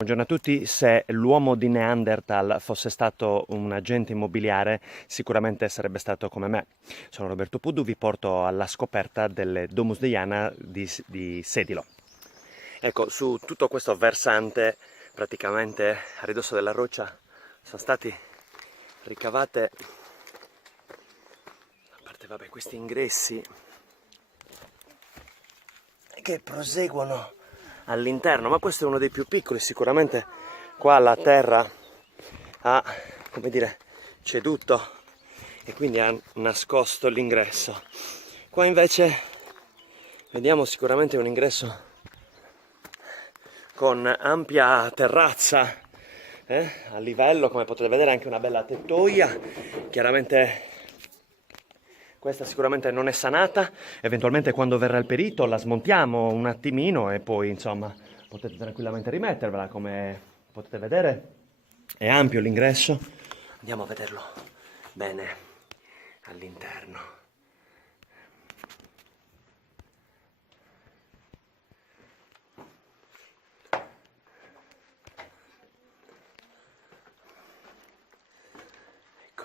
Buongiorno a tutti, se l'uomo di Neanderthal fosse stato un agente immobiliare sicuramente sarebbe stato come me. Sono Roberto Puddu, vi porto alla scoperta delle Domus Deiana di Sedilo. Ecco, su tutto questo versante, praticamente a ridosso della roccia, sono stati ricavate, a parte vabbè, questi ingressi che proseguono all'interno, ma questo è uno dei più piccoli. Sicuramente qua la terra ha, come dire, ceduto e quindi ha nascosto l'ingresso. Qua invece vediamo sicuramente un ingresso con ampia terrazza, a livello, come potete vedere anche una bella tettoia. Chiaramente questa sicuramente non è sanata, eventualmente quando verrà il perito la smontiamo un attimino e poi insomma potete tranquillamente rimettervela. Come potete vedere è ampio l'ingresso, andiamo a vederlo bene all'interno. Ecco,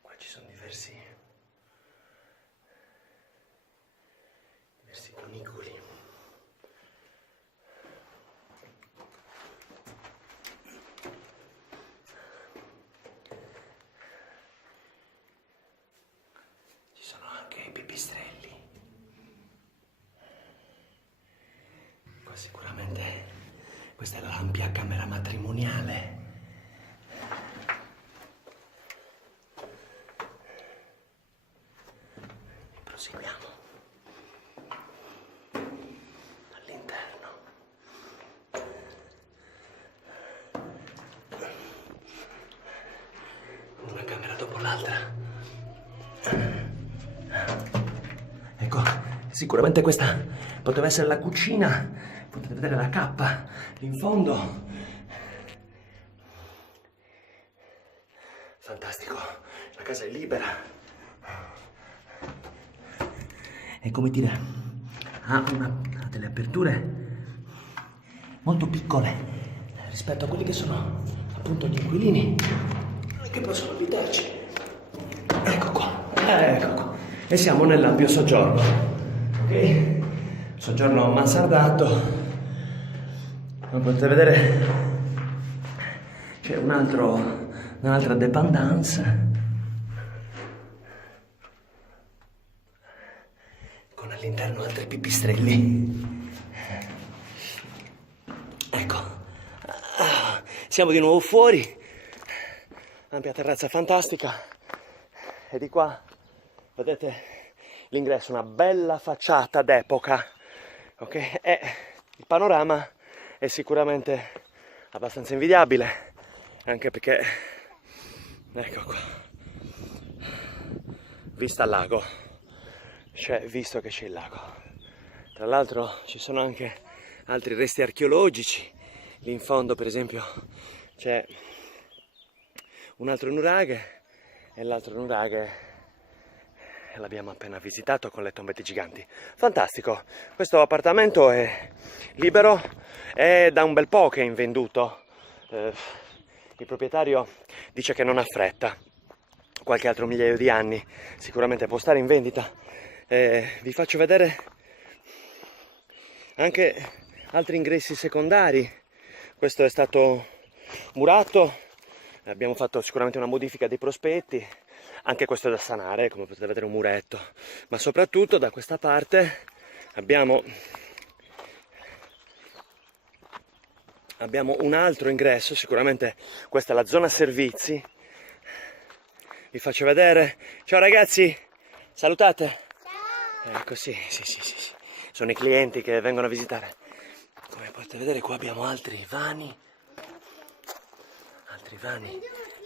qua ci sono diversi cunicoli. Ci sono anche i pipistrelli. Qua sicuramente questa è l'ampia camera matrimoniale. Proseguiamo all'interno. Una camera dopo l'altra. Ecco, sicuramente questa poteva essere la cucina. Potete vedere la cappa lì in fondo. Fantastico, la casa è libera. È come dire, ha delle aperture molto piccole rispetto a quelli che sono appunto gli inquilini che possono abitarci. Ecco qua, ecco qua. E siamo nell'ampio soggiorno, ok? Soggiorno mansardato. Come potete vedere c'è un'altra dépendance con all'interno altri pipistrelli. Ecco, siamo di nuovo fuori, ampia terrazza fantastica e di qua vedete l'ingresso, una bella facciata d'epoca, ok? E il panorama è sicuramente abbastanza invidiabile, anche perché, ecco qua, vista al lago, cioè visto che c'è il lago. Tra l'altro ci sono anche altri resti archeologici, lì in fondo per esempio c'è un altro nuraghe e l'altro nuraghe l'abbiamo appena visitato con le tombette giganti. Fantastico, questo appartamento è libero, è da un bel po' che è invenduto. Il proprietario dice che non ha fretta, qualche altro migliaio di anni sicuramente può stare in vendita. Vi faccio vedere anche altri ingressi secondari. Questo è stato murato, abbiamo fatto sicuramente una modifica dei prospetti. Anche questo è da sanare, come potete vedere un muretto, ma soprattutto da questa parte abbiamo un altro ingresso. Sicuramente questa è la zona servizi. Vi faccio vedere. Ciao ragazzi, salutate. Ecco, sì. Sono i clienti che vengono a visitare. Come potete vedere qua abbiamo altri vani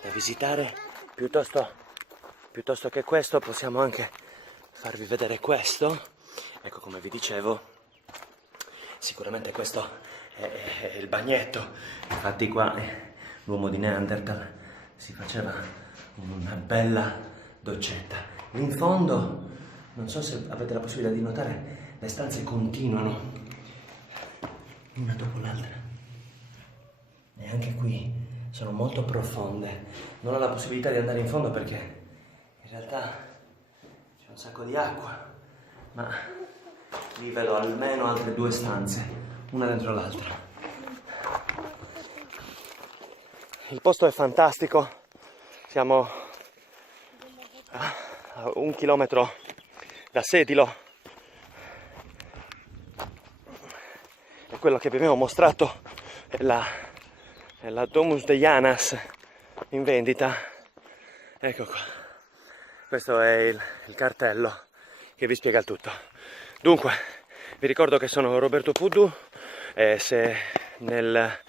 da visitare. Piuttosto che questo possiamo anche farvi vedere questo. Ecco, come vi dicevo, sicuramente questo è il bagnetto. Infatti qua l'uomo di Neanderthal si faceva una bella doccetta. In fondo, non so se avete la possibilità di notare, le stanze continuano una dopo l'altra. sono molto profonde. Non ho la possibilità di andare in fondo perché in realtà c'è un sacco di acqua, ma lì vedo almeno altre 2 stanze, una dentro l'altra. Il posto è fantastico, siamo a 1 chilometro da Sedilo. E quello che vi avevo mostrato è la Domus de Janas in vendita. Ecco qua, questo è il cartello che vi spiega il tutto. Dunque, vi ricordo che sono Roberto Puddu e se nel